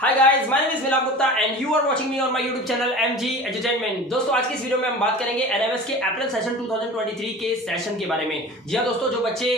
Hi guys, my name is Vilap Gupta and you are watching me on my YouTube channel MG entertainment. दोस्तों, आज की इस video में हम बात करेंगे एनएमएस के अप्रैल सेशन 2023 के सेशन के बारे में। जी हां दोस्तों, जो बच्चे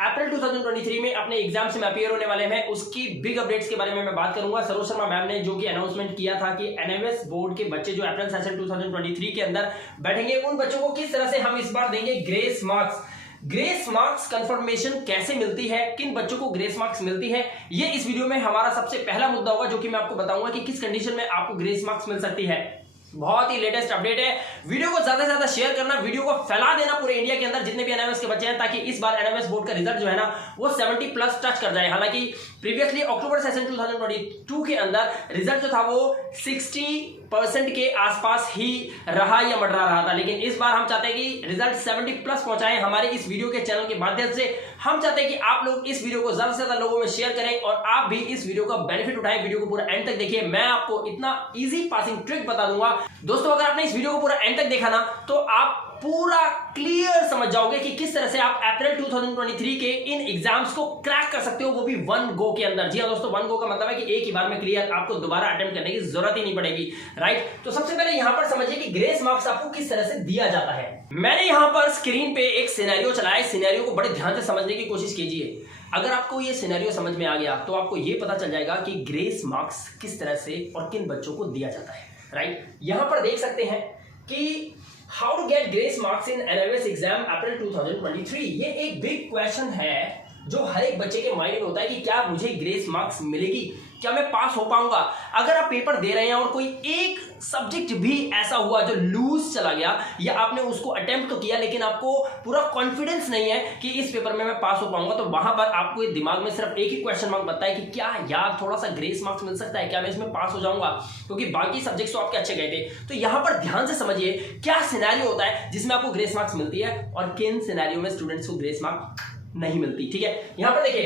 अप्रैल 2023 में अपने एग्जाम से अपीयर होने वाले हैं उसकी बिग अपडेट्स के बारे में मैं बात करूंगा। सरोज शर्मा मैम ने जो कि अनाउंसमेंट किया था कि एनएमएस बोर्ड के बच्चे जो अप्रैल सेशन 2023 के अंदर बैठेंगे उन बच्चों को किस तरह से हम इस बार देंगे grace marks. Grace marks confirmation कैसे मिलती है, किन बच्चों को ग्रेस मार्क्स मिलती है, ये इस वीडियो में हमारा सबसे पहला मुद्दा होगा, जो कि मैं आपको बताऊंगा कि किस कंडीशन में आपको ग्रेस मार्क्स मिल सकती है। बहुत ही लेटेस्ट अपडेट है। वीडियो को ज्यादा से ज्यादा शेयर करना, वीडियो को फैला देना पूरे इंडिया के अंदर जितने भी एनएमएस के बच्चे हैं, ताकि इस बार एनएमएस बोर्ड का रिजल्ट जो है ना वो 70 प्लस टच कर जाए। हालांकि प्रीवियसली अक्टूबर सेशन 2022 के अंदर रिजल्ट जो था वो 60% के आसपास ही रहा या मंडरा रहा था, लेकिन इस बार हम चाहते हैं कि रिजल्ट 70 प्लस पहुंचाएं। हमारे इस वीडियो के चैनल के माध्यम से हम चाहते हैं कि आप लोग इस वीडियो को ज्यादा से ज्यादा लोगों में शेयर करें और आप भी इस वीडियो का बेनिफिट उठाएं। वीडियो को पूरा एंड तक देखिए, मैं आपको इतना इजी पासिंग ट्रिक बता दूंगा। दोस्तों, अगर आपने इस वीडियो को पूरा एंड तक देखा ना तो आप पूरा क्लियर समझ जाओगे कि किस तरह से आप अप्रैल 2023 के इन एग्जाम्स को क्रैक कर सकते हो, वो भी वन गो के अंदर। जी हां दोस्तों, वन गो का मतलब है कि एक ही बार में क्लियर, आपको दोबारा अटेम्प्ट करने की जरूरत ही नहीं पड़ेगी, राइट। तो सबसे पहले यहां पर समझिए कि ग्रेस मार्क्स आपको किस तरह से दिया जाता है। मैंने यहां पर स्क्रीन पे एक सिनेरियो चलाया, सिनेरियो को बड़े ध्यान से समझने की कोशिश कीजिए। अगर आपको ये सिनेरियो समझ में आ गया तो आपको ये पता चल जाएगा कि ग्रेस मार्क्स किस तरह से और किन बच्चों को दिया जाता है, राइट। यहां पर देख सकते हैं कि how to get grace marks in NMS exam April 2023। ये एक बिग क्वेश्चन है जो हर एक बच्चे के माइंड में होता है कि क्या मुझे ग्रेस मार्क्स मिलेगी, क्या मैं पास हो पाऊंगा। अगर आप पेपर दे रहे हैं और कोई एक सब्जेक्ट भी ऐसा हुआ जो लूज चला गया, या आपने उसको अटेम्प्ट तो किया लेकिन आपको पूरा कॉन्फिडेंस नहीं है कि इस पेपर में मैं पास हो पाऊंगा, तो वहां पर आपको दिमाग में सिर्फ एक ही क्वेश्चन मार्क बनता है कि क्या यार थोड़ा सा ग्रेस मार्क्स मिल सकता है, क्या मैं इसमें पास हो जाऊंगा, क्योंकि बाकी सब्जेक्ट्स तो आपके अच्छे गए थे। तो यहां पर ध्यान से समझिए क्या सिनेरियो होता है जिसमें आपको ग्रेस मार्क्स मिलती है और किन सिनेरियो में स्टूडेंट्स को ग्रेस मार्क्स नहीं मिलती। ठीक है, यहां पर देखिए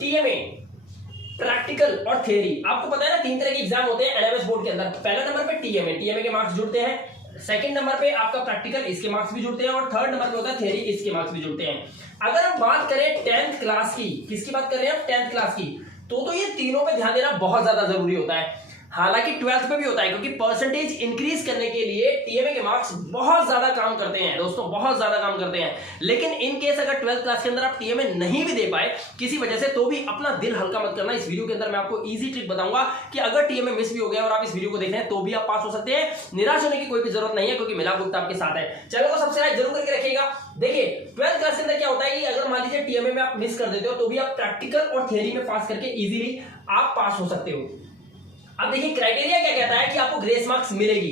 टीएमए, प्रैक्टिकल और थ्योरी। आपको पता है ना 3 तरह के एग्जाम होते हैं एनएमएस बोर्ड के अंदर। पहला नंबर पे टीएमए के मार्क्स जुड़ते हैं, सेकंड नंबर पे आपका प्रैक्टिकल, इसके मार्क्स भी जुड़ते हैं, और थर्ड नंबर पे होता है थ्योरी, इसके मार्क्स भी जुड़ते हैं। अगर हम बात करें 10th क्लास की, किसकी बात कर रहे हैं आप, 10th क्लास की, तो ये तीनों पे ध्यान देना बहुत ज्यादा जरूरी होता है। हालांकि 12th पे भी होता है, क्योंकि परसेंटेज इंक्रीज करने के लिए टीएमए के मार्क्स बहुत ज्यादा काम करते हैं दोस्तों, बहुत ज्यादा काम करते हैं। लेकिन इन केस अगर 12th क्लास के अंदर आप टीएमए नहीं भी दे पाए किसी वजह से, तो भी अपना दिल हल्का मत करना। इस वीडियो के अंदर मैं आपको इजी ट्रिक बताऊंगा कि अगर टीएमए मिस भी हो गया और आप इस वीडियो को देख रहे हैं तो भी आप पास हो सकते हैं। निराश होने की कोई भी जरूरत नहीं है, क्योंकि मिला गुप्ता आपके साथ है। चैनल को सब्सक्राइब जरूर करके रखिएगा। देखिए 12th क्लास के अंदर क्या होता है कि अगर मान लीजिए टीएमए में आप मिस कर देते हो तो भी आप प्रैक्टिकल और थ्योरी में पास करके इजीली आप पास हो सकते हो। अब देखिए क्राइटेरिया क्या कहता है कि आपको ग्रेस मार्क्स मिलेगी।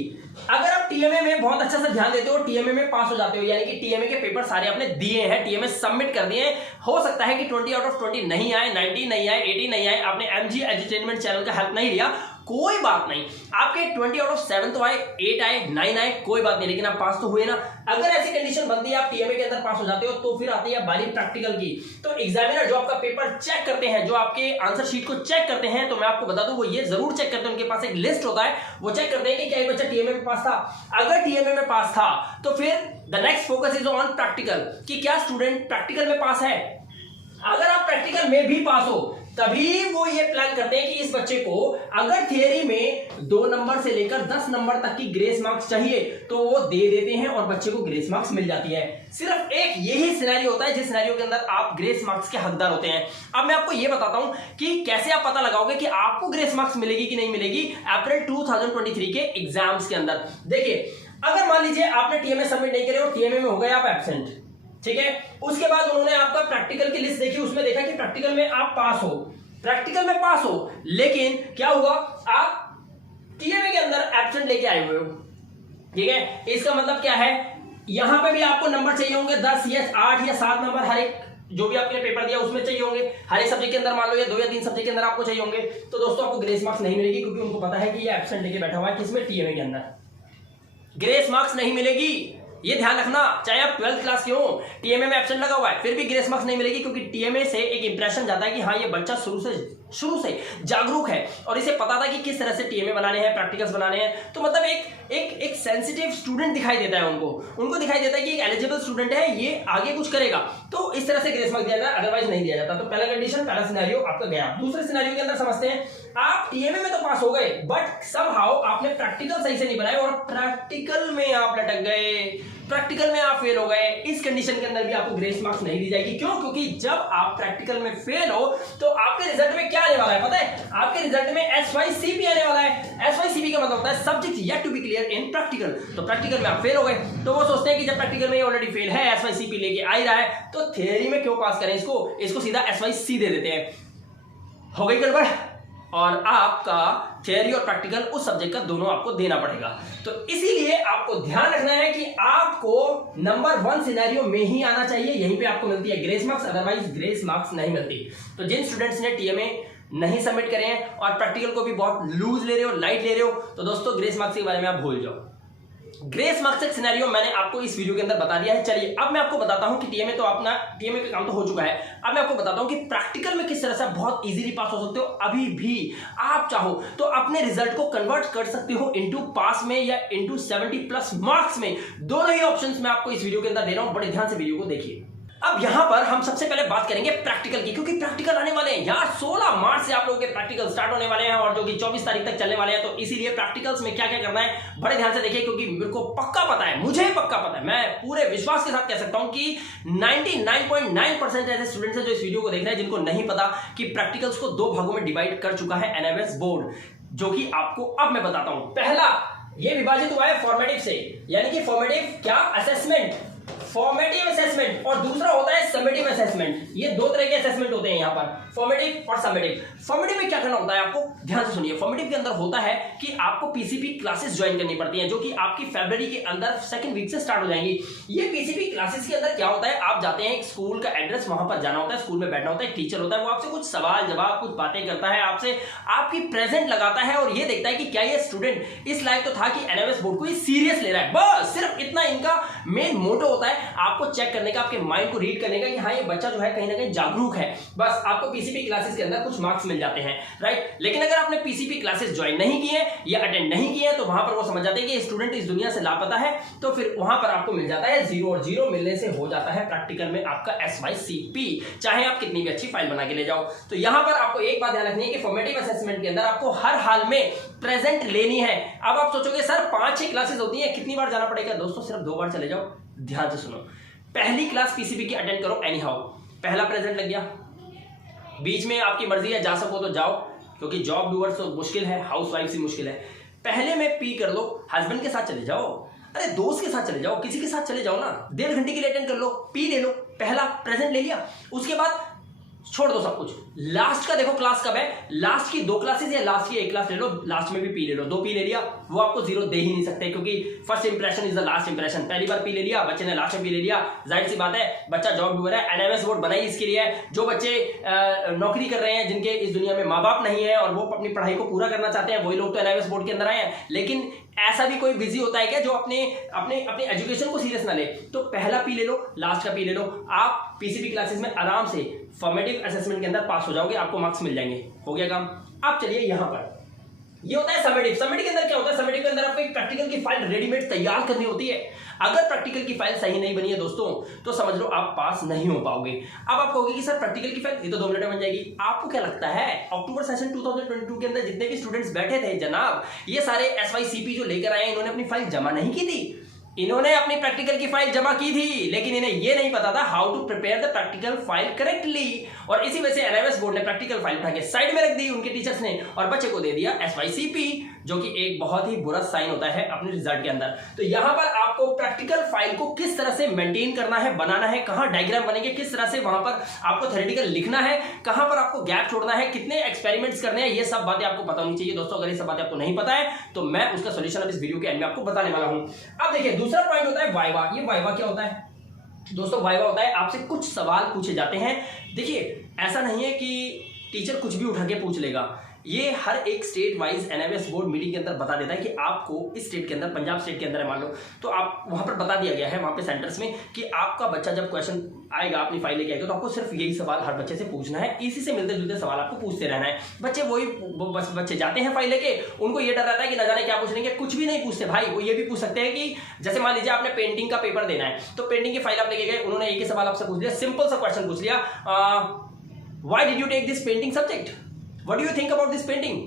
अगर आप टीएमए में बहुत अच्छा सा ध्यान देते हो, टीएमए में पास हो जाते हो, यानी कि टीएमए के पेपर सारे आपने दिए हैं, टीएमए सबमिट कर दिए हैं। हो सकता है कि 20 आउट ऑफ 20 नहीं आए, 90 नहीं आए, 80 नहीं आए, आपने एमजी एंटरटेनमेंट चैनल का हेल्प नहीं लिया, कोई बात नहीं। आपके 20 आउट ऑफ 7 तो आए, 8 आए, 9 आए, कोई बात नहीं, लेकिन आप पास तो हुए ना। अगर ऐसी कंडीशन बनती है आप टीएमए के अंदर पास हो जाते हो, तो फिर आती है बारी प्रैक्टिकल की। तो एग्जामिनर जो आपका पेपर चेक करते हैं, जो आपके आंसर शीट को चेक करते हैं, तो मैं आपको बता दूं वो ये जरूर चेक करते हैं, उनके पास एक लिस्ट होता है, वो चेक करते हैं कि क्या ये बच्चा टीएमए में पास था। अगर टीएमए में पास था तो फिर the next focus is on practical, कि क्या स्टूडेंट प्रैक्टिकल में पास है। अगर आप प्रैक्टिकल में भी पास हो तभी वो ये प्लान करते हैं कि इस बच्चे को अगर थियरी में 2 नंबर से लेकर 10 नंबर तक की ग्रेस मार्क्स चाहिए तो वो दे देते हैं और बच्चे को ग्रेस मार्क्स मिल जाती है। सिर्फ एक यही सिनेरियो होता है जिस सिनेरियो के अंदर आप ग्रेस मार्क्स के हकदार होते हैं। अब मैं आपको ये बताता हूं कि कैसे आप पता लगाओगे कि आपको ग्रेस मार्क्स मिलेगी कि नहीं मिलेगी अप्रैल 2023 के एग्जाम्स के अंदर। देखिए अगर मान लीजिए आपने टीएमए सबमिट नहीं करे और टीएमए में हो गए आप एब्सेंट, ठीक है, उसके बाद उन्होंने आपका प्रैक्टिकल की लिस्ट देखी, उसमें देखा कि प्रैक्टिकल में आप पास हो, प्रैक्टिकल में पास हो, लेकिन क्या हुआ, आप टीएमए के अंदर एब्सेंट लेके आए हुए हो। ठीक है, इसका मतलब क्या है, यहां पे भी आपको नंबर चाहिए होंगे 10 या 8 या 7 नंबर, हर एक जो भी आपने पेपर दिया उसमें चाहिए होंगे, हर एक सब्जेक्ट के अंदर मान लो या 2 या 3 सब्जेक्ट के अंदर आपको चाहिए होंगे। तो दोस्तों आपको ग्रेस मार्क्स नहीं मिलेगी, क्योंकि उनको पता है कि ये एब्सेंट लेके बैठा हुआ है, किसमें, टीएमए के अंदर। ग्रेस मार्क्स नहीं मिलेगी, ये ध्यान रखना, चाहे आप 12th क्लास के हो, टीएमए में एब्सेंट लगा हुआ है फिर भी ग्रेस मार्क्स नहीं मिलेगी, क्योंकि टीएमए से एक इंप्रेशन जाता है कि हाँ ये बच्चा शुरू से जागरूक है और इसे पता था कि किस तरह से टीएमए बनाने हैं, प्रैक्टिकल्स बनाने हैं। तो मतलब एक सेंसिटिव स्टूडेंट दिखाई देता है, उनको दिखाई देता है कि एक एलिजिबल स्टूडेंट है, ये आगे कुछ करेगा, तो इस तरह से ग्रेस मार्क्स दिया जाता है, अदरवाइज नहीं दिया जाता। तो पहला कंडीशन, पहला सिनेरियो आपका गया। दूसरे सिनेरियो के अंदर समझते हैं, आप टीएमए में तो पास हो गए, बट समहाउ आपने प्रैक्टिकल सही से नहीं बनाए और प्रैक्टिकल में आप लटक गए, प्रैक्टिकल में आप फेल हो गए। इस कंडीशन के अंदर भी आपको ग्रेस मार्क्स नहीं दी जाएगी। क्यों? क्योंकि जब आप प्रैक्टिकल में फेल हो तो आपके रिजल्ट में क्या आने वाला है पता है? आपके रिजल्ट में SYCP आने वाला है। SYCP का मतलब होता है subject yet to be clear in practical. तो प्रैक्टिकल में आप फेल हो गए, तो वो सोचते हैं कि जब प्रैक्टिकल में ऑलरेडी फेल है, SYCP लेके आ ही रहा है, तो थियरी में क्यों पास करें इसको सीधा SYC दे देते हैं। हो गई गड़बड़, और आपका थियरी और प्रैक्टिकल उस सब्जेक्ट का दोनों आपको देना पड़ेगा। तो इसीलिए आपको ध्यान रखना है कि आपको नंबर 1 सिनेरियो में ही आना चाहिए, यहीं पे आपको मिलती है grace marks, otherwise grace marks नहीं मिलती। तो जिन स्टूडेंट्स ने टीएमए नहीं सबमिट करे हैं और प्रैक्टिकल को भी बहुत लूज ले रहे हो, लाइट ले रहे हो, तो दोस्तों ग्रेस मार्क्स के बारे में आप भूल जाओ। ग्रेस मार्क्स का सिनेरियो मैंने आपको इस वीडियो के अंदर बता दिया है। चलिए अब मैं आपको बताता हूं कि टीएमए तो अपना टीएमए का काम तो हो चुका है, अब मैं आपको बताता हूं कि प्रैक्टिकल में किस तरह से बहुत इजीली पास हो सकते हो। अभी भी आप चाहो तो अपने रिजल्ट को कन्वर्ट कर सकते हो इनटू पास में या इनटू 70+ मार्क्स में। दोनों ही ऑप्शंस मैं आपको इस वीडियो के अंदर दे रहा हूं, बड़े ध्यान से वीडियो को देखिए। अब यहां पर हम सबसे पहले बात करेंगे प्रैक्टिकल की, क्योंकि प्रैक्टिकल आने वाले हैं यार। 16 मार्च से आप लोगों के प्रैक्टिकल स्टार्ट होने वाले हैं और जो कि 24 तारीख तक चलने वाले हैं। तो इसीलिए प्रैक्टिकल्स में क्या क्या करना है बड़े ध्यान से देखिए, क्योंकि मेरे को पक्का पता है, मुझे पक्का पता है, मैं पूरे विश्वास के साथ कह सकता हूं कि 99.9% ऐसे स्टूडेंट्स हैं जो इस वीडियो को देख रहे हैं जिनको नहीं पता कि प्रैक्टिकल्स को 2 भागों में डिवाइड कर चुका है NMS बोर्ड, जो कि आपको अब मैं बताता हूं। पहला ये विभाजित हुआ है फॉर्मेटिव से, यानी कि फॉर्मेटिव क्या? असेसमेंट, फॉर्मेटिव असेसमेंट, और दूसरा होता है समेटिव असेसमेंट। ये 2 तरह के असेसमेंट होते हैं यहाँ पर, फॉर्मेटिव और समेटिव। फॉर्मेटिव में क्या करना होता है आपको, ध्यान से सुनिए। फॉर्मेटिव के अंदर होता है कि आपको पीसीपी क्लासेस ज्वाइन करनी पड़ती हैं, जो कि आपकी फरवरी के अंदर 2nd वीक से स्टार्ट हो जाएंगी। ये पीसीपी क्लासेस के अंदर क्या होता है, आप जाते हैं, एक स्कूल का एड्रेस, वहां पर जाना होता है, स्कूल में बैठना होता है, एक टीचर होता है, वो आपसे कुछ सवाल जवाब, कुछ बातें करता है, आपसे आपकी प्रेजेंट लगाता है और ये देखता है कि क्या ये स्टूडेंट इस लायक तो था कि एनएमएस बोर्ड को ये सीरियस ले रहा है। बस सिर्फ इतना इनका मेन मोटो होता है, आपको चेक करने का, आपके माइंड को रीड करने का कि हाँ ये बच्चा जो है कहीं ना कहीं जागरूक है। बस आपको पीसीपी क्लासेस के अंदर कुछ मार्क्स मिल जाते हैं, राइट। लेकिन अगर आपने पीसीपी क्लासेस ज्वाइन नहीं किए या अटेंड नहीं किए तो वहां पर वो समझ जाते हैं कि स्टूडेंट इस दुनिया से लापता है, तो फिर वहां पर आपको मिल जाता है 0 और 0 मिलने से हो जाता है प्रैक्टिकल में आपका SYCP, चाहे आप कितनी भी अच्छी फाइल बना के ले जाओ। तो यहां पर आपको एक बात ध्यान रखनी है कि फॉर्मेटिव असेसमेंट के अंदर आपको हर हाल में प्रेजेंट लेनी है। अब आप सोचोगे सर 5-6 क्लासेस होती है, कितनी बार जाना पड़ेगा? दोस्तों सिर्फ 2 बार चले जाओ। ध्यान से सुनो, पहली क्लास पीसीपी की अटेंड करो एनी हाउ, पहला प्रेजेंट लग गया, बीच में आपकी मर्जी है जा सको तो जाओ, क्योंकि जॉब डूअर्स तो मुश्किल है, हाउस वाइफ से मुश्किल है। पहले में पी कर लो, हस्बैंड के साथ चले जाओ, अरे दोस्त के साथ चले जाओ, किसी के साथ चले जाओ ना, 1.5 घंटे के लिए अटेंड कर लो, पी ले लो, पहला प्रेजेंट ले लिया, उसके बाद छोड़ दो सब कुछ। लास्ट का देखो क्लास कब है, लास्ट की 2 क्लासेस या लास्ट की 1 क्लास ले लो, लास्ट में भी पी ले लो, 2 पी ले लिया, वो आपको 0 दे ही नहीं सकते, क्योंकि first impression is the last impression. पहली बार पी ले लिया, बच्चे ने लास्ट में पी ले लिया, जाहिर सी बात है बच्चा जॉब डूअर है। एनएमएस बोर्ड बनाई इसके लिए है, जो बच्चे नौकरी कर रहे हैं, जिनके इस दुनिया में माँ बाप नहीं है और वो अपनी पढ़ाई को पूरा करना चाहते हैं, वही लोग तो एनएमएस बोर्ड के अंदर आए हैं। लेकिन ऐसा भी कोई बिजी होता है क्या जो अपने एजुकेशन को सीरियस ना ले? तो पहला पी ले लो, लास्ट का पी ले लो, आप पीसीपी क्लासेस में आराम से फॉर्मेटिव असेसमेंट के अंदर पास हो जाओगे, आपको मार्क्स मिल जाएंगे। हो गया काम। अब चलिए यहां पर ये होता है समेटिव। समेटिव के अंदर क्या होता है, समेटिव के अंदर आपको एक प्रैक्टिकल की फाइल रेडीमेड तैयार करनी होती है। अगर प्रैक्टिकल की फाइल सही नहीं बनी है दोस्तों, तो समझ लो आप पास नहीं हो पाओगे। अब आप कहोगे कि सर प्रैक्टिकल की फाइल ये तो 2 मिनट में बन जाएगी। आपको क्या लगता है अक्टूबर सेशन 2022 के अंदर जितने भी स्टूडेंट्स बैठे थे जनाब, ये सारे SYCP जो लेकर आए इन्होंने अपनी फाइल जमा नहीं की थी? इन्होंने अपनी प्रैक्टिकल की फाइल जमा की थी, लेकिन इन्हें यह नहीं पता था how to prepare the practical file correctly, और इसी वजह से एनएमएस बोर्ड ने प्रैक्टिकल फाइल उठा के साइड में रख दी उनके टीचर्स ने, और बच्चे को दे दिया SYCP, जो कि एक बहुत ही बुरा साइन होता है अपने रिजल्ट के अंदर। तो यहां पर आपको प्रैक्टिकल फाइल को किस तरह से मेंटेन करना है, बनाना है, कहां डायग्राम बनेंगे, किस तरह से वहां पर आपको थ्योरेटिकल लिखना है, कहां पर आपको गैप छोड़ना है, कितने एक्सपेरिमेंट्स करने हैं, ये सब बातें आपको पता होनी चाहिए दोस्तों। अगर ये सब बातें आपको नहीं पता है तो मैं उसका सोल्यूशन अब इस वीडियो के एंड में आपको बताने वाला हूं। अब देखिए दूसरा पॉइंट होता है वाइवा। ये वाइवा क्या होता है दोस्तों? वाइवा होता है आपसे कुछ सवाल पूछे जाते हैं। देखिए ऐसा नहीं है कि टीचर कुछ भी उठा के पूछ लेगा, ये हर एक state wise NMS board meeting के अंदर बता देता है कि आपको इस स्टेट के अंदर, पंजाब स्टेट के अंदर है मान लो, तो आप वहां पर बता दिया गया है वहां पे सेंटर्स में कि आपका बच्चा जब क्वेश्चन आएगा, अपनी फाइल लेके आएगा, तो आपको सिर्फ यही सवाल हर बच्चे से पूछना है, इसी से मिलते जुलते सवाल आपको पूछते रहना है। बच्चे वही बच्चे जाते हैं फाइल लेके, उनको ये डर रहता है कि न जाने क्या पूछ लेंगे, कुछ भी नहीं पूछते भाई। वो ये भी पूछ सकते हैं कि जैसे मान लीजिए आपने पेंटिंग का पेपर देना है, तो पेंटिंग की फाइल आप लेके गए, उन्होंने एक ही सवाल आपसे पूछ लिया, सिंपल सा क्वेश्चन पूछ लिया, why did you take this painting subject, what do you think about this painting?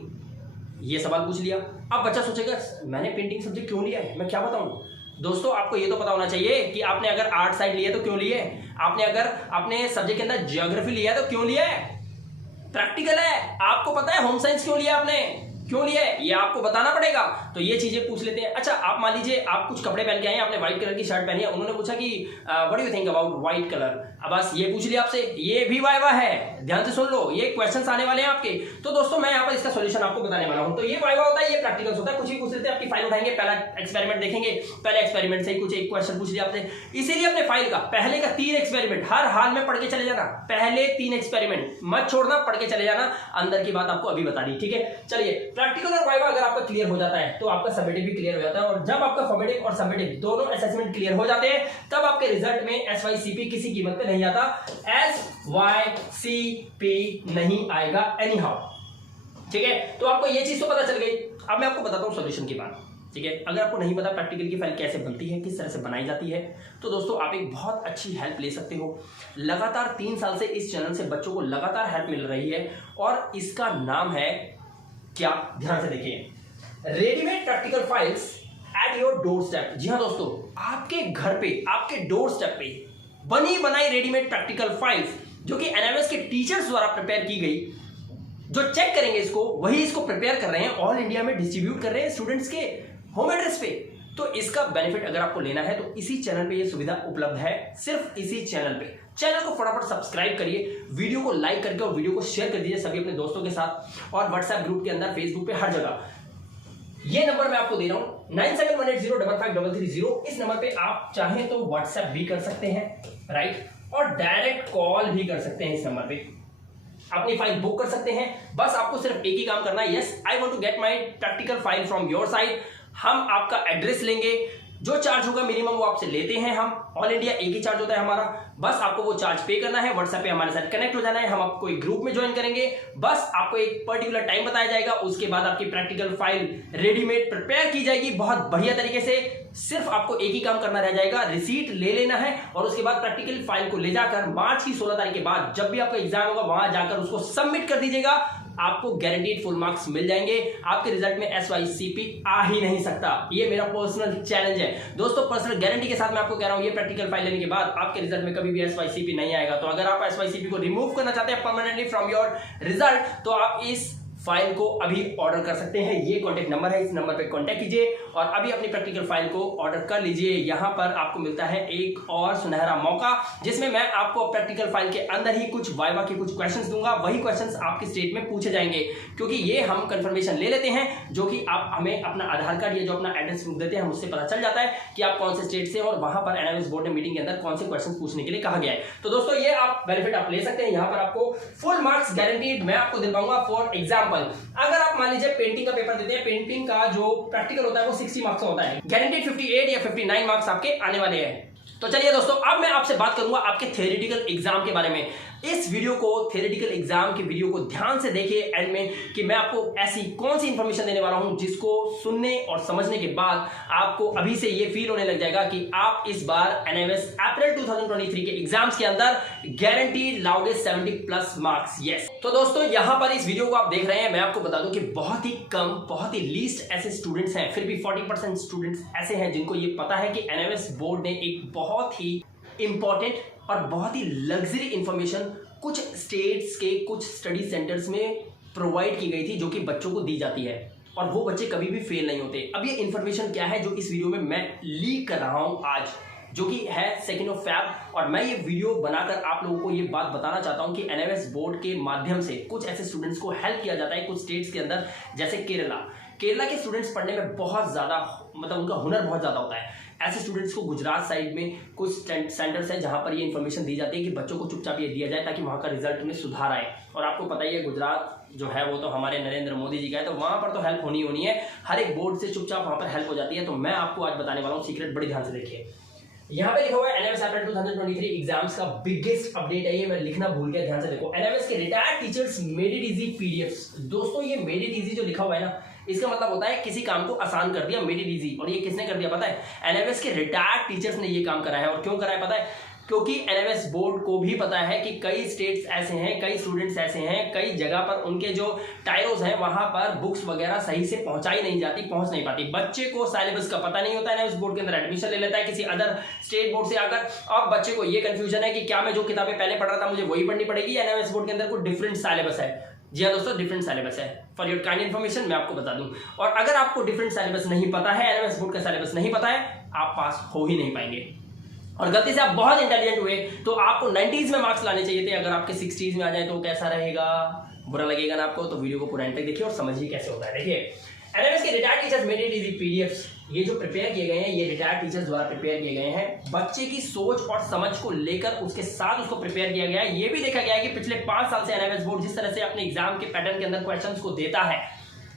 ये सवाल पूछ लिया। अब बच्चा सोचेगा मैंने पेंटिंग सब्जेक्ट क्यों लिया है, मैं क्या बताऊं? दोस्तों आपको ये तो पता होना चाहिए कि आपने अगर आर्ट साइड लिया तो क्यों लिए, आपने अगर अपने सब्जेक्ट के अंदर ज्योग्राफी लिया तो क्यों लिया है, प्रैक्टिकल है। आपको पता है होम साइंस क्यों लिया आपने, क्यों लिया है, ये आपको बताना पड़ेगा। तो ये चीजें पूछ लेते हैं। अच्छा आप मान लीजिए आप कुछ कपड़े पहन के आए, आपने व्हाइट कलर की शर्ट पहनी है, उन्होंने पूछा कि what do you think about white colour. अब बस ये पूछ लिया आपसे, ये भी वाइवा है, ध्यान से सुन लो, ये क्वेश्चंस आने वाले हैं आपके। तो दोस्तों मैं यहाँ पर इसका सॉल्यूशन आपको बताने वाला हूँ। तो ये वाइवा होता है, ये प्रैक्टिकल्स होता है, कुछ भी पूछ लेते हैं। आपकी फाइल उठाएंगे, पहला एक्सपेरिमेंट देखेंगे, पहले एक्सपेरिमेंट से ही कुछ एक क्वेश्चन पूछ लिया आपने, इसीलिए अपने फाइल का पहले का 3 एक्सपेरिमेंट हर हाल में पढ़ के चले जाना। पहले 3 एक्सपेरिमेंट मत छोड़ना, पढ़ के चले जाना। अंदर की बात आपको अभी बता दी, ठीक है। चलिए प्रैक्टिकल और वाइवा अगर आपका क्लियर हो जाता है तो आपका समेटिव भी क्लियर हो जाता है। और जब आपका फॉर्मेटिव और समेटिव दोनों असेसमेंट क्लियर हो जाते हैं तब आपके रिजल्ट में SYCP किसी कीमत पे नहीं आता, SYCP नहीं आएगा एनी हाउ, ठीक है। तो आपको ये चीज तो पता चल गई। अब मैं आपको बताता हूं सॉल्यूशन की बात, ठीक है। अगर आपको नहीं पता प्रैक्टिकल की फाइल कैसे बनती है, किस तरह से बनाई जाती है, तो दोस्तों आप एक बहुत अच्छी हेल्प ले सकते हो। लगातार 3 साल से इस चैनल से बच्चों को लगातार हेल्प मिल रही है और इसका नाम है क्या, ध्यान से देखिए, readymade practical files at your door step. जी हाँ दोस्तों, आपके घर पे, आपके डोर स्टेप पे बनी बनाई रेडीमेड प्रैक्टिकल फाइल्स जो कि NMS के टीचर्स द्वारा प्रिपेयर की गई, जो चेक करेंगे इसको, वही इसको प्रिपेयर कर रहे हैं, ऑल इंडिया में डिस्ट्रीब्यूट कर रहे हैं स्टूडेंट्स के होम एड्रेस पे। तो इसका बेनिफिट अगर आपको लेना है तो इसी चैनल पे ये सुविधा उपलब्ध है, सिर्फ इसी चैनल पे। चैनल को फटाफट सब्सक्राइब करिए, वीडियो को लाइक करके और वीडियो को शेयर कर दीजिए सभी अपने दोस्तों के साथ, और व्हाट्सएप ग्रुप के अंदर, फेसबुक पे, हर जगह। ये नंबर मैं आपको दे रहा हूं 9718055330। इस नंबर पे आप चाहें तो व्हाट्सएप भी कर सकते हैं, राइट, और डायरेक्ट कॉल भी कर सकते हैं। इस नंबर पे अपनी फाइल बुक कर सकते हैं। बस आपको सिर्फ एक ही काम करना है, yes I want to get my practical file from your side. हम आपका एड्रेस लेंगे, जो चार्ज होगा मिनिमम वो आपसे लेते हैं हम, ऑल इंडिया एक ही चार्ज होता है हमारा। बस आपको वो चार्ज पे करना है, व्हाट्सएप पे हमारे साथ कनेक्ट हो जाना है, हम आपको एक ग्रुप में ज्वाइन करेंगे। बस आपको एक पर्टिकुलर टाइम बताया जाएगा, उसके बाद आपकी प्रैक्टिकल फाइल रेडीमेड प्रिपेयर की जाएगी बहुत बढ़िया तरीके से। सिर्फ आपको एक ही काम करना रह जाएगा, रिसीट ले लेना है और उसके बाद प्रैक्टिकल फाइल को ले जाकर मार्च की 16 तारीख के बाद जब भी आपका एग्जाम होगा वहां जाकर उसको सबमिट कर दीजिएगा। आपको गारंटीड फुल मार्क्स मिल जाएंगे। आपके रिजल्ट में SYCP आ ही नहीं सकता, ये मेरा पर्सनल चैलेंज है दोस्तों। पर्सनल गारंटी के साथ मैं आपको कह रहा हूं, ये प्रैक्टिकल फाइल लेने के बाद आपके रिजल्ट में कभी भी SYCP नहीं आएगा। तो अगर आप SYCP को रिमूव करना चाहते हैं परमानेंटली फ्रॉम योर रिजल्ट, तो आप इस फाइल को अभी ऑर्डर कर सकते हैं। ये कॉन्टेक्ट नंबर है, इस नंबर पे कॉन्टेक्ट कीजिए और अभी अपनी प्रैक्टिकल फाइल को ऑर्डर कर लीजिए। यहां पर आपको मिलता है एक और सुनहरा मौका, जिसमें मैं आपको प्रैक्टिकल फाइल के अंदर ही कुछ वाइवा के कुछ क्वेश्चंस दूंगा। वही क्वेश्चंस आपके स्टेट में पूछे जाएंगे, क्योंकि ये हम कंफर्मेशन ले लेते हैं, जो कि आप हमें अपना आधार कार्ड या जो अपना एड्रेस प्रूफ देते हैं, उससे पता चल जाता है कि आप कौन से स्टेट से और वहां पर NMS बोर्ड ने मीटिंग के अंदर कौन से क्वेश्चन पूछने के लिए कहा गया है। तो दोस्तों ये आप बेनिफिट आप ले सकते हैं। यहाँ पर आपको फुल मार्क्स गारंटीड मैं आपको दिलवाऊंगा। फॉर एग्जाम्पल, अगर मान लीजिए पेंटिंग का पेपर देते हैं, पेंटिंग का जो प्रैक्टिकल होता है वो 60 मार्क्स का होता है, गारंटीड 58 या 59 मार्क्स आपके आने वाले हैं। तो चलिए दोस्तों, अब मैं आपसे बात करूंगा आपके थ्योरेटिकल एग्जाम के बारे में। इस वीडियो को, थ्योरेटिकल एग्जाम के वीडियो को ध्यान से देखिए एंड में, कि मैं आपको ऐसी कौन सी इंफॉर्मेशन देने वाला हूं जिसको सुनने और समझने के बाद आपको अभी से ये फील होने लग जाएगा कि आप इस बार NMS अप्रैल 2023 के एग्जाम्स के अंदर गारंटीड लाओगे 70+ मार्क्स। यस, तो दोस्तों यहां पर इस वीडियो को आप देख रहे हैं, मैं आपको बता दूं कि बहुत ही कम, बहुत ही लीस्ट ऐसे स्टूडेंट्स हैं, फिर भी 40% स्टूडेंट्स ऐसे हैं जिनको ये पता है कि NMS बोर्ड ने एक बहुत ही इंपॉर्टेंट और बहुत ही लग्जरी इंफॉर्मेशन कुछ स्टेट्स के कुछ स्टडी सेंटर्स में प्रोवाइड की गई थी, जो कि बच्चों को दी जाती है और वो बच्चे कभी भी फेल नहीं होते। अब ये इंफॉर्मेशन क्या है जो इस वीडियो में मैं लीक कर रहा हूं आज, जो कि है 2 फ़रवरी, और मैं ये वीडियो बनाकर आप लोगों को ये बात बताना चाहता हूं कि NMS बोर्ड के माध्यम से कुछ ऐसे स्टूडेंट्स को हेल्प किया जाता है कुछ स्टेट्स के अंदर, जैसे केरला के स्टूडेंट्स पढ़ने में बहुत ज़्यादा, मतलब उनका हुनर बहुत ज़्यादा होता है। ऐसे स्टूडेंट्स को गुजरात साइड में कुछ सेंटर्स हैं जहां पर ये इन्फॉर्मेशन दी जाती है कि बच्चों को चुपचाप ये दिया जाए ताकि वहां का रिजल्ट में सुधार आए। और आपको पता ही है गुजरात जो है वो तो हमारे नरेंद्र मोदी जी का है, तो वहां पर तो हेल्प होनी है, हर एक बोर्ड से चुपचाप वहां पर हेल्प हो जाती है। तो मैं आपको आज बताने वाला हूँ सीक्रेट, बड़ी ध्यान से देखिए। यहाँ पे लिखा हुआ है NMS अप्रैल 2023 एग्जाम्स का बिगेस्ट अपडेट है, ये मैं लिखना भूल गया, ध्यान से देखो। NMS के retired teachers made it easy PDFs। दोस्तों ये मेड इट इजी जो लिखा हुआ है ना, इसका मतलब होता है किसी काम को आसान कर दिया, मेड इट इजी। और ये किसने कर दिया पता है? NMS के रिटायर्ड टीचर्स ने ये काम करा है। और क्यों करा है पता है? क्योंकि एनएमएस बोर्ड को भी पता है कि कई स्टेट्स ऐसे हैं, कई स्टूडेंट्स ऐसे हैं, कई जगह पर उनके जो टायरोज हैं वहां पर बुक्स वगैरह सही से पहुंचाई नहीं जाती, पहुंच नहीं पाती। बच्चे को सिलेबस का पता नहीं होता है, एनएमएस बोर्ड के अंदर एडमिशन ले लेता है किसी अदर स्टेट बोर्ड से आकर। अब बच्चे को ये कंफ्यूजन है कि क्या मैं जो किताबें पहले पढ़ रहा था मुझे वही पढ़नी पड़ेगी, एनएमएस बोर्ड के अंदर कोई डिफरेंट सिलेबस है। जी हाँ दोस्तों, डिफरेंट सिलेबस है। फॉर योर काइंड इन्फॉर्मेशन मैं आपको बता दूं, और अगर आपको डिफरेंट सिलेबस नहीं पता है, एनएमएस बोर्ड का सिलेबस नहीं पता है, आप पास हो ही नहीं पाएंगे। और गलती से आप बहुत इंटेलिजेंट हुए तो आपको 90s में मार्क्स लाने चाहिए थे, अगर आपके 60s में आ जाए तो कैसा रहेगा, बुरा लगेगा ना आपको। तो वीडियो को पूरा एंड तक देखिए और समझिए कैसे होता है। देखिए, एनएमएस के retired teachers made it easy PDFs, ये जो प्रिपेयर किए गए हैं ये रिटायर्ड टीचर्स द्वारा प्रिपेयर किए गए हैं। बच्चे की सोच और समझ को लेकर उसके साथ उसको प्रिपेयर किया गया है। ये भी देखा गया है कि पिछले 5 साल से एनएमएस बोर्ड जिस तरह से अपने एग्जाम के पैटर्न के अंदर क्वेश्चंस को देता है,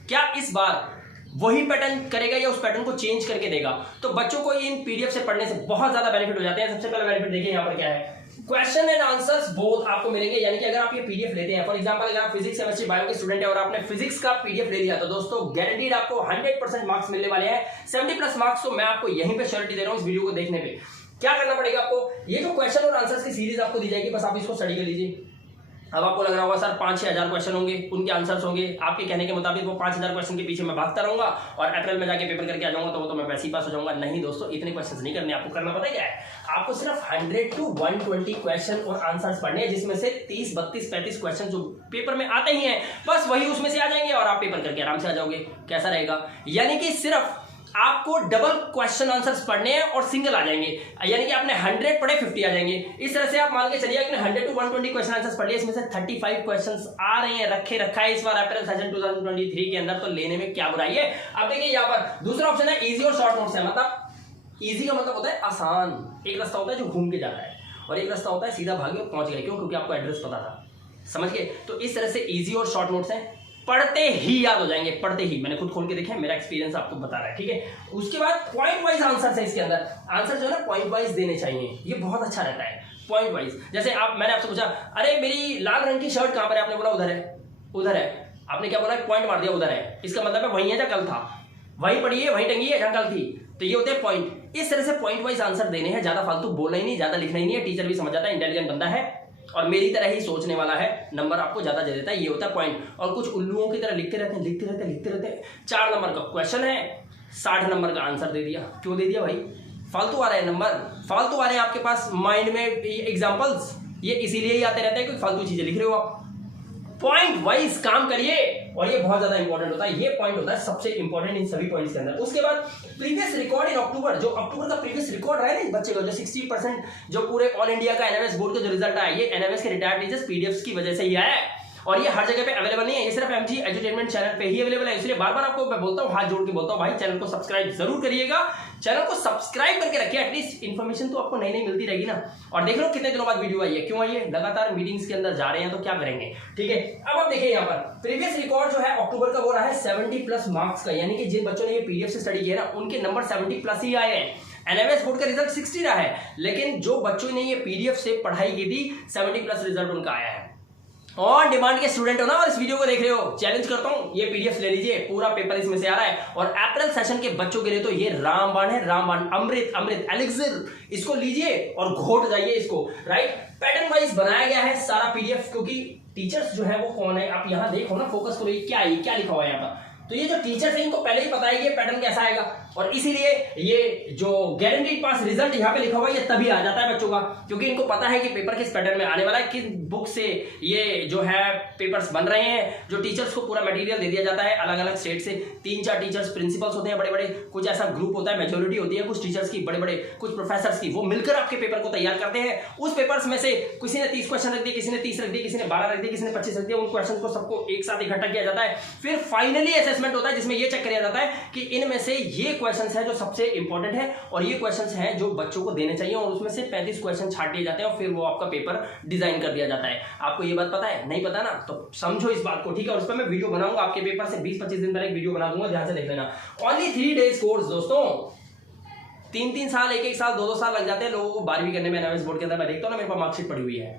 क्या इस बार वही पैटर्न करेगा या उस पैटर्न को चेंज करके देगा। तो बच्चों को इन पीडीएफ से पढ़ने से बहुत ज्यादा बेनिफिट हो जाते हैं। सबसे पहला बेनिफिट देखिए यहाँ पर क्या है, क्वेश्चन एंड आंसर्स बोथ आपको मिलेंगे। यानी कि अगर आप ये पीडीएफ लेते हैं, फॉर एग्जांपल अगर आप फिजिक्स केमिस्ट्री बायो के स्टूडेंट है और आपने फिजिक्स का पीडीएफ ले लिया, तो दोस्तों गारंटीड आपको 100% मार्क्स मिलने वाले हैं। 70+ मार्क्स तो मैं आपको यहीं पे श्योरिटी दे रहा हूं इस वीडियो को देखने पे। क्या करना पड़ेगा आपको, ये जो क्वेश्चन और आंसर्स की सीरीज आपको दी जाएगी, बस आप इसको स्टडी कर लीजिए। अब आपको लग रहा होगा सर 5-6 हजार क्वेश्चन होंगे, उनके आंसर्स होंगे, आपके कहने के मुताबिक वो 5000 क्वेश्चन के पीछे मैं भागता रहूंगा और अप्रैल में जाके पेपर करके आ जाऊंगा तो वो तो मैं वैसे ही पास हो जाऊंगा। नहीं दोस्तों, इतने क्वेश्चंस नहीं करने। आपको करना पता क्या है, आपको सिर्फ 100 to 120 क्वेश्चन और आंसर्स पढ़ने हैं, जिसमें से 30, 32, 35 क्वेश्चन जो पेपर में आते ही हैं, बस वही उसमें से आ जाएंगे और आप पेपर करके आराम से आ जाओगे। कैसा रहेगा, यानी कि सिर्फ आपको डबल क्वेश्चन आंसर्स पढ़ने हैं और सिंगल आ जाएंगे। यानी कि आपने 100 पढ़े 50 आ जाएंगे। इस तरह से आप मान के चलिए आपने 100 to 120 क्वेश्चन आंसर्स पढ़ लिए, इसमें से 35 क्वेश्चंस आ रहे हैं, रखा है इस बार अप्रैल सेशन 2023 के अंदर, तो लेने में क्या बुराई है। अब देखिए यहाँ पर दूसरा ऑप्शन है इजी और शॉर्ट नोट्स है। मतलब इजी का मतलब होता है आसान, एक रास्ता होता है जो घूम के जाता है और एक रास्ता होता है सीधा भागे और पहुंच गए। क्यों, क्योंकि आपको एड्रेस पता था, समझ गए। तो इस तरह से इजी और शॉर्ट नोट्स हैं, पढ़ते ही याद हो जाएंगे, पढ़ते ही। मैंने खुद खोल के देखा है, मेरा एक्सपीरियंस आपको बता रहा है, ठीक है। उसके बाद पॉइंट वाइज आंसर है इसके अंदर, आंसर जो है ना पॉइंट वाइज देने चाहिए, ये बहुत अच्छा रहता है पॉइंट वाइज। जैसे मैंने आपसे पूछा, अरे मेरी लाल रंग की शर्ट कहां पर है, आपने बोला उधर है, उधर है। आपने क्या बोला, पॉइंट मार दिया उधर है, इसका मतलब है वहीं है जहां कल था, वहीं पड़ी है, वहीं टंगी है जहां कल थी। तो ये होते हैं पॉइंट। इस तरह से पॉइंट वाइज आंसर देने हैं, ज्यादा फालतू बोलना ही नहीं, ज्यादा लिखना ही नहीं है। टीचर भी समझ जाता है, इंटेलिजेंट बंदा है और मेरी तरह ही सोचने वाला है, नंबर आपको ज्यादा दे देता है। ये होता है पॉइंट। और कुछ उल्लुओं की तरह लिखते रहते हैं। 4 नंबर का क्वेश्चन है, 60 नंबर का आंसर दे दिया। क्यों दे दिया भाई, फालतू आ रहे हैं नंबर, फालतू आ रहे हैं आपके पास माइंड में एग्जांपल्स, ये इसीलिए ही आते रहते हैं क्योंकि फालतू चीजें लिख रहे हो आप। पॉइंट वाइज काम करिए और ये बहुत ज्यादा इंपॉर्टेंट होता है। ये पॉइंट होता है सबसे इंपॉर्टेंट इन सभी पॉइंट्स के अंदर। उसके बाद प्रीवियस रिकॉर्ड इन अक्टूबर, जो अक्टूबर का प्रीवियस रिकॉर्ड रहा है ना बच्चे को, जो 60% जो पूरे ऑल इंडिया का एनएमएस बोर्ड का जो रिजल्ट आया, ये एनएमएस के रिटायर्ड टीचर्स पीडीएफ की वजह से ही आया है। और ये हर जगह पे अवेलेबल नहीं है, ये सिर्फ एमजी एजुटेनमेंट चैनल पे ही अवेलेबल है। इसलिए बार बार आपको मैं बोलता हूँ, हाथ जोड़ के बोलता हूँ, भाई चैनल को सब्सक्राइब जरूर करिएगा। चैनल को सब्सक्राइब करके रखिए, एटलीस्ट इन्फॉर्मेशन तो आपको नई नई मिलती रहेगी ना। और देख लो कितने दिनों बाद वीडियो आई है, क्यों आई है, लगातार मीटिंग्स के अंदर जा रहे हैं तो क्या करेंगे, ठीक है। अब आप देखिए यहाँ पर प्रीवियस रिकॉर्ड जो है अक्टूबर का वो रहा है 70+ मार्क्स का। यानी कि जिन बच्चों ने ये पीडीएफ से स्टडी किया ना, उनके नंबर 70+ ही आए हैं। एनएमएस बोर्ड का रिजल्ट 60 रहा है, लेकिन जो बच्चों ने ये पीडीएफ से पढ़ाई की थी 70+ रिजल्ट उनका आया है। ऑन डिमांड के स्टूडेंट हो ना और इस वीडियो को देख रहे हो, चैलेंज करता हूं, ये पीडीएफ ले लीजिए, पूरा पेपर इसमें से आ रहा है। और अप्रैल सेशन के बच्चों के लिए तो ये रामबाण है, रामबाण, अमृत एलिक्सिर, इसको लीजिए और घोट जाइए इसको, राइट। पैटर्न वाइज बनाया गया है सारा पीडीएफ, क्योंकि टीचर्स जो है वो कौन है, आप यहाँ देखो ना, फोकस करो, क्या है, क्या लिखा हुआ है यहाँ पर। तो ये जो टीचर्स हैं इनको पहले ही पता है कि ये पैटर्न कैसा आएगा, और इसीलिए ये जो गारंटीड पास रिजल्ट यहाँ पे लिखा हुआ है ये तभी आ जाता है बच्चों का, क्योंकि इनको पता है कि पेपर किस पैटर्न में आने वाला है, किस बुक से ये जो है पेपर्स बन रहे हैं। जो टीचर्स को पूरा मटेरियल दे दिया जाता है अलग अलग स्टेट से, 3-4 टीचर्स प्रिंसिपल्स होते हैं बड़े बड़े, कुछ ऐसा ग्रुप होता है, मेजोरिटी होती है कुछ टीचर्स की, बड़े बड़े कुछ प्रोफेसर्स की, वो मिलकर आपके पेपर को तैयार करते हैं। उस पेपर्स में से किसी ने 30 क्वेश्चन रख दिए, किसी ने 30 रख दिए, किसी ने 12 रख दिए, किसी ने 25 रख दिया। उन क्वेश्चन को सबको एक साथ इकट्ठा किया जाता है, फिर फाइनली असेसमेंट होता है जिसमें ये चेक किया जाता है कि इनमें से ये क्वेश्चंस हैं जो सबसे इंपॉर्टेंट है और ये क्वेश्चंस हैं जो बच्चों को देने चाहिए, और उसमें से 35 क्वेश्चन छाट दिए जाते हैं और फिर वो आपका पेपर डिजाइन कर दिया जाता है। आपको ये बात पता है, नहीं पता ना, तो समझो इस बात को, ठीक है। और उस पर मैं वीडियो बनाऊंगा, आपके पेपर से 20-25 दिन पहले एक वीडियो बना दूंगा, ध्यान से देख लेना। ओनली 3 days कोर्स दोस्तों, 3-3 साल, 1-1 साल, 2-2 साल लग जाते हैं लोगों को 12वीं करने में। एनएमएस बोर्ड के अंदर मैं देखता हूं ना, मेरे पास मार्कशीट पड़ी हुई है,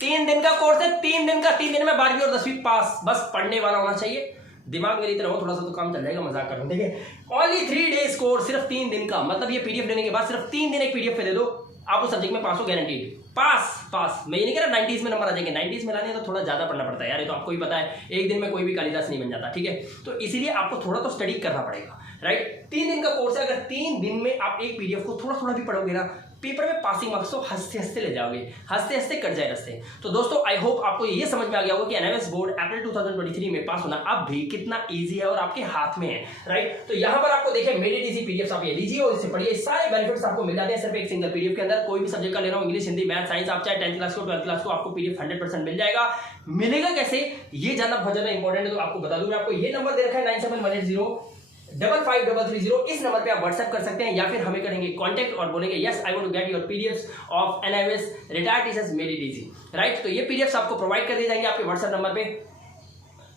3 दिन का कोर्स है, 3 दिन का, 3 दिन में 12वीं और 10वीं पास। बस पढ़ने वाला होना चाहिए, दिमाग मेरी तरह हो थोड़ा सा तो काम चल जाएगा, मजाक कर रहा हूं, ठीक है। ओनली 3 days कोर्स, सिर्फ 3 दिन का, मतलब ये पीडीएफ लेने के बाद सिर्फ 3 दिन एक पीडीएफ पे दे दो, आप उस सब्जेक्ट में पास हो, गारंटीड। पास मैं ये नहीं कह रहा 90s में नंबर आ जाएंगे, 90s में लाने तो थोड़ा ज्यादा पढ़ना पड़ता है यार, ये तो आपको ही पता है, एक दिन में कोई भी कालिदास नहीं बन जाता, ठीक है। तो इसीलिए आपको थोड़ा तो स्टडी करना पड़ेगा, राइट। 3 दिन का कोर्स है, अगर 3 दिन में आप एक पीडीएफ को थोड़ा थोड़ा भी पढ़ोगे ना, पेपर में पासिंग मार्क्स तो हंसते हंसते ले जाओगे, हंसते हंसते कट जाए रस्ते। तो दोस्तों आई होप आपको ये समझ में आ गया होगा कि एनएमएस बोर्ड अप्रैल 2023 में पास होना अब भी कितना इजी है और आपके हाथ में है, राइट। तो यहाँ पर आपको देखें मेड इट इजी पीडीएफ, आप ये लीजिए और इससे पढ़िए, सारे बेनिफिट्स आपको मिल जाते हैं सिर्फ एक सिंगल पीडीएफ के अंदर। कोई भी सब्जेक्ट का ले रहा हूँ, इंग्लिश, हिंदी, मैथ, साइंस, आप चाहे 10th क्लास को 12th क्लास को, आपको पीडीएफ 100% मिल जाएगा। मिलेगा कैसे ये जानना बहुत ज्यादा इंपॉर्टेंट है, तो आपको बता दूं मैं, आपको ये नंबर दे रखा है 9718055330, इस नंबर पे आप व्हाट्सएप कर सकते हैं या फिर हमें करेंगे कांटेक्ट और बोलेंगे yes I want to get your PDFs of NIS retired teachers made it easy, right. तो ये पीडीएफ्स आपको प्रोवाइड कर दिए जाएंगे आपके व्हाट्सएप नंबर पे।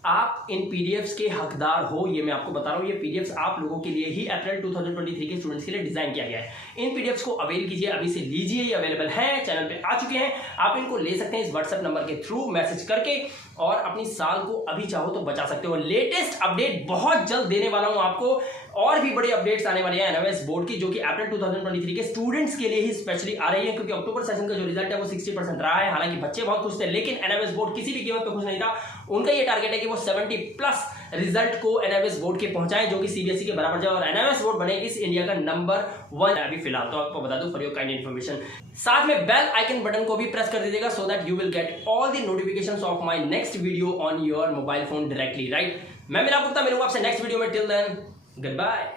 आप इन पीडीएफ्स के हकदार हो, ये मैं आपको बता रहा हूं, ये पीडीएफ्स आप लोगों के लिए ही अप्रैल 2023 के स्टूडेंट्स के लिए डिजाइन किया गया है। इन पीडीएफ्स को अवेल कीजिए, अभी से लीजिए, ये अवेलेबल है, चैनल पे आ चुके हैं, आप इनको ले सकते हैं इस व्हाट्सएप नंबर के थ्रू मैसेज करके, और अपनी साल को अभी चाहो तो बचा सकते हो। लेटेस्ट अपडेट बहुत जल्द देने वाला हूं आपको, और भी बड़ी अपडेट्स आने वाली है एनएमएस बोर्ड की, जो कि अप्रैल 2023 के स्टूडेंट्स के लिए ही स्पेशली आ रही है, क्योंकि अक्टूबर सेशन का जो रिजल्ट है वो 60% रहा है। हालांकि बच्चे बहुत खुश थे, लेकिन एनएमएस बोर्ड किसी भी कीमत पे खुश नहीं था। उनका ये टारगेट है कि वो 70+ रिजल्ट को एनएमएस बोर्ड के पहुंचाएं, जो कि सीबीएसई के बराबर जाए और एनएमएस बोर्ड बने इस इंडिया का नंबर 1 अभी फिलहाल। तो आपको बता दूं फॉर योर काइंड इन्फॉर्मेशन, साथ में बेल आइकन बटन को भी प्रेस कर दीजिएगा, so that you will get all the notifications of my next video on your mobile phone directly, right. मैं मिला गुप्ता, मिलूंगा आपसे नेक्स्ट वीडियो में। Till then good bye.